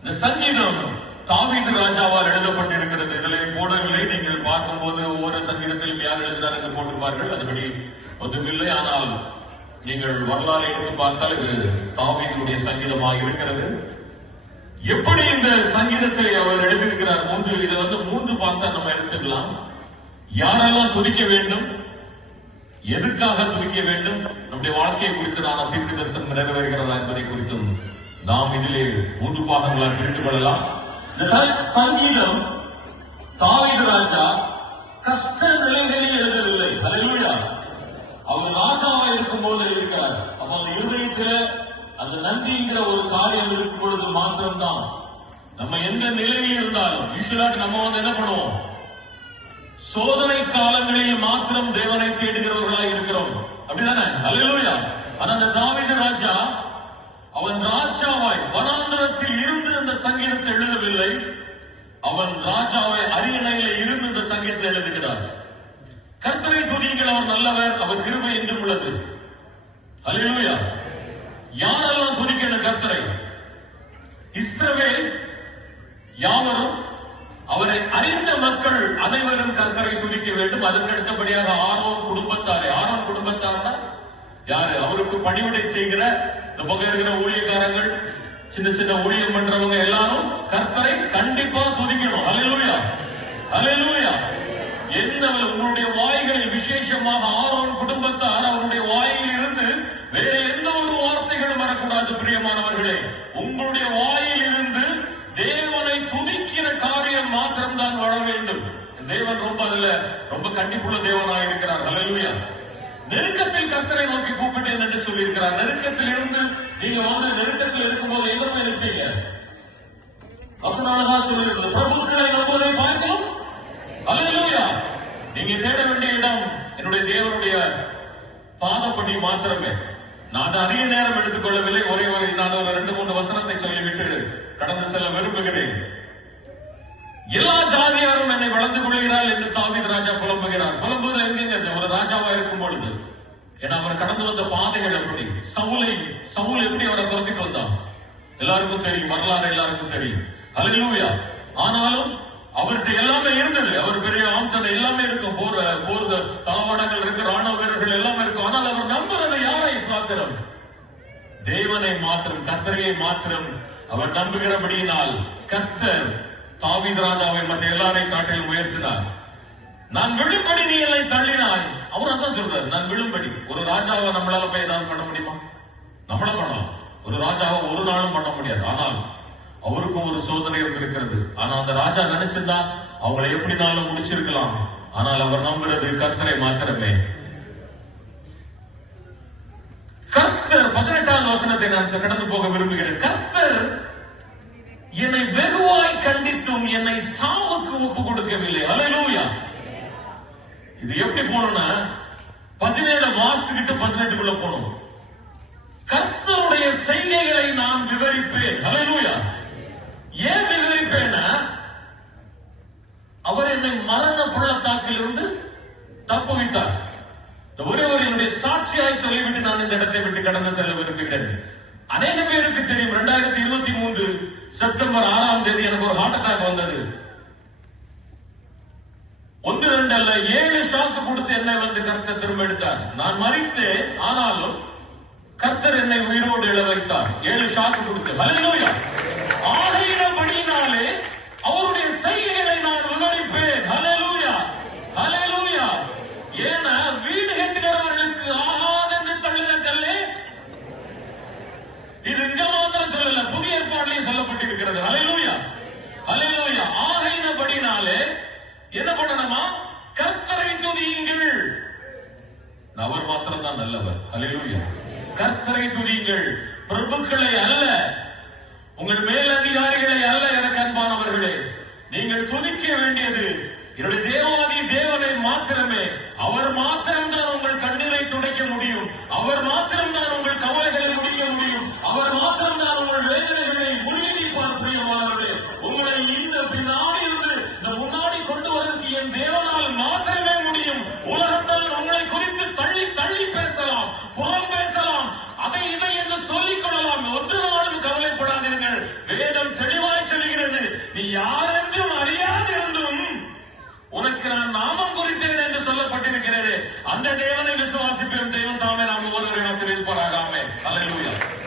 இந்த சங்கீதம் தாவீது ராஜாவால் எழுதப்பட்டிருக்கிறது. இதில் போடவில்லை. நீங்கள் பார்க்கும் போது ஒவ்வொரு சங்கீதத்திலும் யார் எழுதினார் என்று போட்டிருப்பார்கள். அதுபடி ஒன்றுமில்லை. ஆனால் நீங்கள் வரலாறு எடுத்து பார்த்தால் இது தாவீதுடைய சங்கீதமாக இருக்கிறது. எப்படி இந்த சங்கீதத்தை அவர் எழுதியிருக்கிறார்? இதை மூன்று பார்த்தா நம்ம எடுத்துக்கலாம். யாரெல்லாம் துதிக்க வேண்டும், எதுக்காக துதிக்க வேண்டும், நம்முடைய வாழ்க்கையை குறித்து நான் தீர்க்க தரிசனம் நிறைவேறுகிறதா என்பதை குறித்தும் நாம் இதிலே 3 பாகங்களாக பிரித்துக் கொள்ளலாம். சங்கீதம் தாவீது ராஜா கஷ்ட நிலைகளில் எழுதவில்லை. ஹல்லேலூயா. அவர் ராஜாவா இருக்கும் போது இருக்கிறார். அப்ப அந்த இருதயத்தில் அந்த நன்றிங்கிற ஒரு காரியம் இருக்கும் பொழுது மாத்திரம்தான் நம்ம எந்த நிலையில் இருந்தாலும் யூசுவலாக நம்ம என்ன பண்ணுவோம், சோதனை காலங்களில் மாத்திரம் தேவனை தேடுகிறவர்களாக இருக்கிறோம். அப்படிதானே? ஹல்லேலூயா. ஆனா அந்த தாவீது ராஜா அவன் ராஜாவாய் வனாந்தரத்தில் இருந்து அந்த சங்கீதத்தை எழுதவில்லை. அவன் ராஜாவை அரியணையில இருந்து இந்த சங்கீதத்தை எழுதுகிறார். கர்த்தரை துதியுங்கள், அவர் நல்லவர், அவர் கிருபை என்றும் உள்ளது. ஹல்லேலூயா. யாரெல்லாம் துதிக்கணும் கர்த்தரை? இஸ்ரவேல் யாவரும், அவரை அறிந்த மக்கள் அனைவரும் கர்த்தரை துதிக்க வேண்டும். அதற்கு அடுத்தபடியாக ஆரோன் குடும்பத்தாரே. ஆரோன் குடும்பத்தார்னா யாரு? அவருக்கு பணிவிடை செய்கிற இந்த பக்கம் இருக்கிற ஊழியக்காரங்கள், சின்ன சின்ன ஊழியம் பண்றவங்க எல்லாரும் கர்த்தரை கண்டிப்பா துதிக்கணும். ஹல்லேலூயா. ஹல்லேலூயா. உங்களுடைய வாய்களில் விசேஷமாக ஆரோன் குடும்பத்தார் அவருடைய வாயில் இருந்து வேற எந்த ஒரு வார்த்தைகளும் வரக்கூடாது. பிரியமானவர்களே, உங்களுடைய வாயில் இருந்து தேவனை துதிக்கிற காரியம் மாத்திரம்தான் வர வேண்டும். தேவன் ரொம்ப கண்டிப்புள்ள தேவனாக இருக்கிறார். ஹல்லேலூயா. நெருக்கத்தில் கர்த்தரை நோக்கி கூப்பிட்டேன் என்று சொல்லியிருக்கிறார். நெருக்கத்தில் இருந்து நீங்க நெருக்கத்தில் இருக்கும்போது எங்க இருப்பீங்க? வசனாக சொல்லியிருக்கிறது, பிரபுக்களை நம்புவதை பார்க்கலாம். ஹல்லேலூயா. நீங்க தேட வேண்டிய இடம் என்னுடைய தேவனுடைய பாதப்படி மாத்திரமே. நான் அதிக நேரம் எடுத்துக் கொள்ளவில்லை. நான் ஒரு 2-3 வசனத்தை சொல்லிவிட்டு கடந்து செல்ல விரும்புகிறேன். எல்லா ஜாதியாரும் என்னை வளர்ந்து கொள்கிறார் என்று தாவீது ராஜா புலம்புகிறார். புலம்புவது எங்க? ஒரு ராஜாவா இருக்கும் பொழுது. ஏன்னா அவர் கடந்து வந்த பாதைகள் எப்படி, சவுல் எப்படி அவரை துரத்திட்டு வந்தான் எல்லாருக்கும் தெரியும். வரலாறு எல்லாருக்கும் தெரியும். ஹல்லேலூயா. ஆனாலும் அவர்கிட்ட எல்லாமே இருந்தது. அவர் பெரிய ஆம்சன் எல்லாமே இருக்கும். போர் தளவாடங்கள் இருக்கு, ராணுவ வீரர்கள் எல்லாமே இருக்கும். ஆனால் அவர் நம்புறது யாரை மாத்திரம்? தேவனை மாத்திரம், கர்த்தரையை மாத்திரம் அவர் நம்புகிறபடியினால் கர்த்தர் தாவீது ராஜாவை மற்ற எல்லாரையும் காட்டிலும் உயர்த்தினார். நான் விழும்படி நீ என்னை தள்ளினாய். அவர் அதான் சொல்றாரு, நான் விழும்படி. ஒரு ராஜாவை நம்மளால போய் ஏதாவது பண்ண முடியுமா? நம்மள பண்ணலாம். ஒரு ராஜாவை ஒரு நாளும் பண்ண முடியாது. ஆனால் அவருக்கும் ஒரு சோதனை இருக்கிறது. ஆனா அந்த ராஜா நினைச்சிருந்தா அவங்களை எப்படினாலும் முடிச்சிருக்கலாம். ஆனால் அவர் நம்புறது கர்த்தரை மாத்திரமே. கர்த்தர் 18வது வசனத்தை நான் கடந்து போக விரும்புகிறேன். கர்த்தர் என்னை வெகுவாய் கண்டித்தும் என்னை சாவுக்கு ஒப்பு கொடுக்கவில்லை. ஹல்லேலூயா. இது எப்படி போனோம்னா 17 மாசத்துக்கிட்ட 18க்குள்ள போனோம். கர்த்தருடைய செய்கைகளை நான் விவரிப்பேன். ஹல்லேலூயா. ஏன் விவரிப்பேன்னா, அவர் என்னை மரண பள்ளத்தாக்கில் இருந்து தப்புவித்தார். ஒரே என்னுடைய சாட்சியாய் சொல்லிவிட்டு நான் இந்த இடத்தை விட்டு கடந்து செல்ல விரும்புகிறேன். அநேக பேருக்கு தெரியும், 2023 செப்டம்பர் 6ஆம் தேதி எனக்கு ஒரு ஹார்ட் அட்டாக் வந்தது. 1, 2 அல்ல, 7 ஷாக்கு கொடுத்து என்னை கர்த்தர் திரும்ப எடுத்தார். நான் மரித்தேன், ஆனாலும் கர்த்தர் என்னை உயிரோடு எழ வைத்தார். 7 ஷாக்கு கொடுத்து. ஹல்லேலூயா. ஆகையினபடியினாலே அவருடைய செய்கைகளை நான் விவரிப்பேன். ஹல்லேலூயா. ஹல்லேலூயா. ஏன்னா வீடு கட்டுகிறவர்களுக்கு ஆகாதென்று தள்ளின கல்லே. இது இங்க மாத்திரம் சொல்லல, புதிய ஏற்பாட்டிலையும் சொல்லப்பட்டிருக்கிறது. ஹல்லேலூயா. ஹல்லேலூயா. ஆகையினபடியினாலே என்ன பண்ணணுமா? கர்த்தரை துதியுங்கள். அவர் மாத்திரம் தான் நல்லவர். ஹல்லேலூயா. கர்த்தரை துதியுங்கள், பிரபுக்களை அல்ல, உங்கள் மேலதிகாரிகளை அல்ல. எனக்கு அன்பானவர்களே, நீங்கள் துதிக்க வேண்டியது என்னுடைய தேவாதி தேவனை மாத்திரமே. அவர் மாத்திரம்தான் உங்கள் கண்ணீரை துடைக்க முடியும். அவர் மாத்திரம்தான் உங்கள் கவலைகளை முடிக்க முடியும். அவர் மாத்திரம்தான் உங்கள் வேதனைகளை முறியடிப்பார். பிரியமானவர்களே, உங்களை இந்த பின்னாடி இருந்து இந்த முன்னாடி கொண்டு வருவதற்கு என் தேவனால் மாத்திரமே முடியும். உலகத்தால் உங்களை குறித்து தள்ளி தள்ளி பேசலாம், புறம் பேசலாம், அதை இதை என்று சொல்லிக் கொள்ளலாம். ஒன்று நாளும் கவலைப்படாதீர்கள். வேதம் தெளிவாய் எழுதப்பட்டிருக்கிறது. அந்த தேவனை விசுவாசிப்போம். தெய்வம் தாமே நாம் ஒருவரை ஆசீர்வதிப்பாராக. ஆமென். அல்லேலூயா.